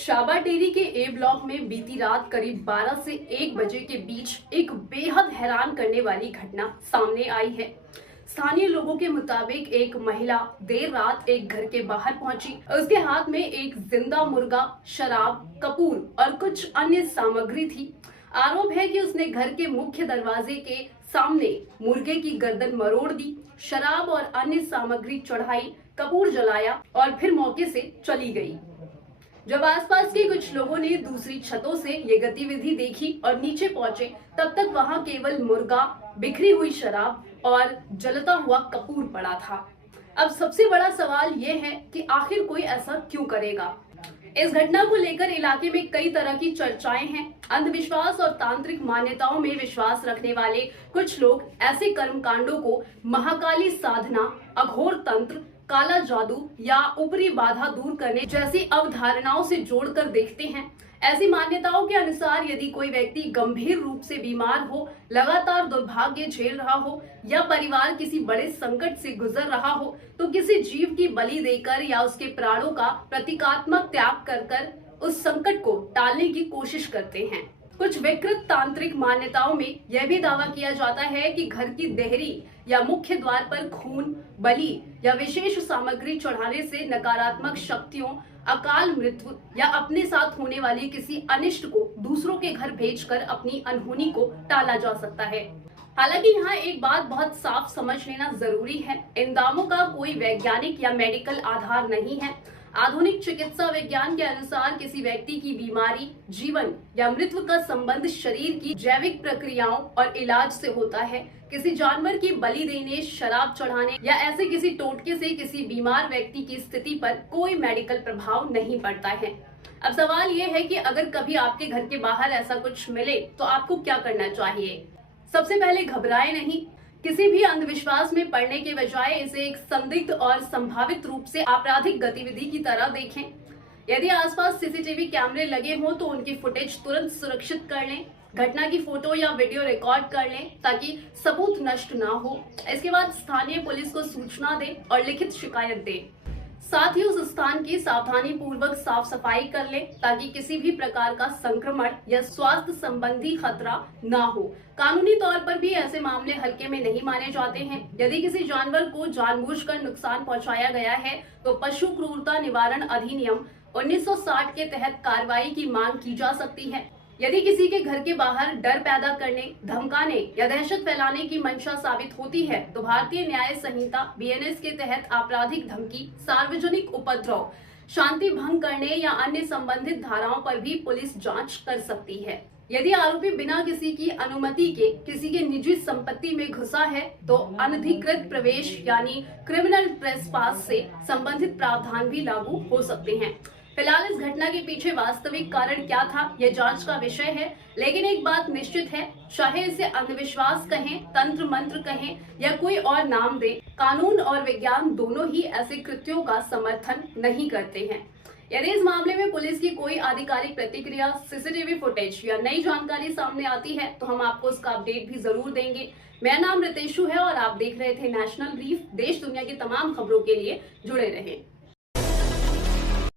शाबा टेरी के ए ब्लॉक में बीती रात करीब 12 से 1 बजे के बीच एक बेहद हैरान करने वाली घटना सामने आई है। स्थानीय लोगों के मुताबिक एक महिला देर रात एक घर के बाहर पहुंची। उसके हाथ में एक जिंदा मुर्गा, शराब, कपूर और कुछ अन्य सामग्री थी। आरोप है कि उसने घर के मुख्य दरवाजे के सामने मुर्गे की गर्दन मरोड़ दी, शराब और अन्य सामग्री चढ़ाई, कपूर जलाया और फिर मौके से चली गई। जब आसपास के कुछ लोगों ने दूसरी छतों से ये गतिविधि देखी और नीचे पहुंचे, तब तक वहां केवल मुर्गा, बिखरी हुई शराब और जलता हुआ कपूर पड़ा था। अब सबसे बड़ा सवाल ये है कि आखिर कोई ऐसा क्यों करेगा। इस घटना को लेकर इलाके में कई तरह की चर्चाएं हैं। अंधविश्वास और तांत्रिक मान्यताओं में विश्वास रखने वाले कुछ लोग ऐसे कर्मकांडों को महाकाली साधना, अघोर तंत्र, काला जादू या ऊपरी बाधा दूर करने जैसी अवधारणाओं से जोड़कर देखते हैं। ऐसी मान्यताओं के अनुसार यदि कोई व्यक्ति गंभीर रूप से बीमार हो, लगातार दुर्भाग्य झेल रहा हो या परिवार किसी बड़े संकट से गुजर रहा हो, तो किसी जीव की बलि देकर या उसके प्राणों का प्रतीकात्मक त्याग कर उस संकट को टालने की कोशिश करते हैं। कुछ विकृत तांत्रिक मान्यताओं में यह भी दावा किया जाता है कि घर की देहरी या मुख्य द्वार पर खून, बलि या विशेष सामग्री चढ़ाने से नकारात्मक शक्तियों, अकाल मृत्यु या अपने साथ होने वाली किसी अनिष्ट को दूसरों के घर भेजकर अपनी अनहोनी को टाला जा सकता है। हालांकि यहाँ एक बात बहुत साफ समझ लेना जरूरी है, इन दावों का कोई वैज्ञानिक या मेडिकल आधार नहीं है। आधुनिक चिकित्सा विज्ञान के अनुसार किसी व्यक्ति की बीमारी, जीवन या मृत्यु का संबंध शरीर की जैविक प्रक्रियाओं और इलाज से होता है। किसी जानवर की बलि देने, शराब चढ़ाने या ऐसे किसी टोटके से किसी बीमार व्यक्ति की स्थिति पर कोई मेडिकल प्रभाव नहीं पड़ता है। अब सवाल ये है कि अगर कभी आपके घर के बाहर ऐसा कुछ मिले तो आपको क्या करना चाहिए। सबसे पहले घबराएं नहीं। किसी भी अंधविश्वास में पड़ने के बजाय इसे एक संदिग्ध और संभावित रूप से आपराधिक गतिविधि की तरह देखें। यदि आसपास सीसीटीवी कैमरे लगे हों तो उनकी फुटेज तुरंत सुरक्षित कर लें। घटना की फोटो या वीडियो रिकॉर्ड कर लें ताकि सबूत नष्ट ना हो। इसके बाद स्थानीय पुलिस को सूचना दें और लिखित शिकायत दें। साथ ही उस स्थान की सावधानी पूर्वक साफ सफाई कर लें ताकि किसी भी प्रकार का संक्रमण या स्वास्थ्य संबंधी खतरा ना हो। कानूनी तौर पर भी ऐसे मामले हल्के में नहीं माने जाते हैं। यदि किसी जानवर को जानबूझकर नुकसान पहुंचाया गया है तो पशु क्रूरता निवारण अधिनियम 1960 के तहत कार्रवाई की मांग की जा सकती है। यदि किसी के घर के बाहर डर पैदा करने, धमकाने या दहशत फैलाने की मंशा साबित होती है तो भारतीय न्याय संहिता BNS के तहत आपराधिक धमकी, सार्वजनिक उपद्रव, शांति भंग करने या अन्य संबंधित धाराओं पर भी पुलिस जांच कर सकती है। यदि आरोपी बिना किसी की अनुमति के किसी के निजी संपत्ति में घुसा है तो अनधिकृत प्रवेश यानी क्रिमिनल ट्रेसपास से संबंधित प्रावधान भी लागू हो सकते हैं। फिलहाल इस घटना के पीछे वास्तविक कारण क्या था, यह जांच का विषय है। लेकिन एक बात निश्चित है, चाहे इसे अंधविश्वास कहें, तंत्र मंत्र कहें या कोई और नाम दें, कानून और विज्ञान दोनों ही ऐसे कृत्यों का समर्थन नहीं करते हैं। यदि इस मामले में पुलिस की कोई आधिकारिक प्रतिक्रिया, सीसीटीवी फुटेज या नई जानकारी सामने आती है तो हम आपको उसका अपडेट भी जरूर देंगे। मेरा नाम रितेशु है और आप देख रहे थे नेशनल ब्रीफ। देश दुनिया की तमाम खबरों के लिए जुड़े रहें।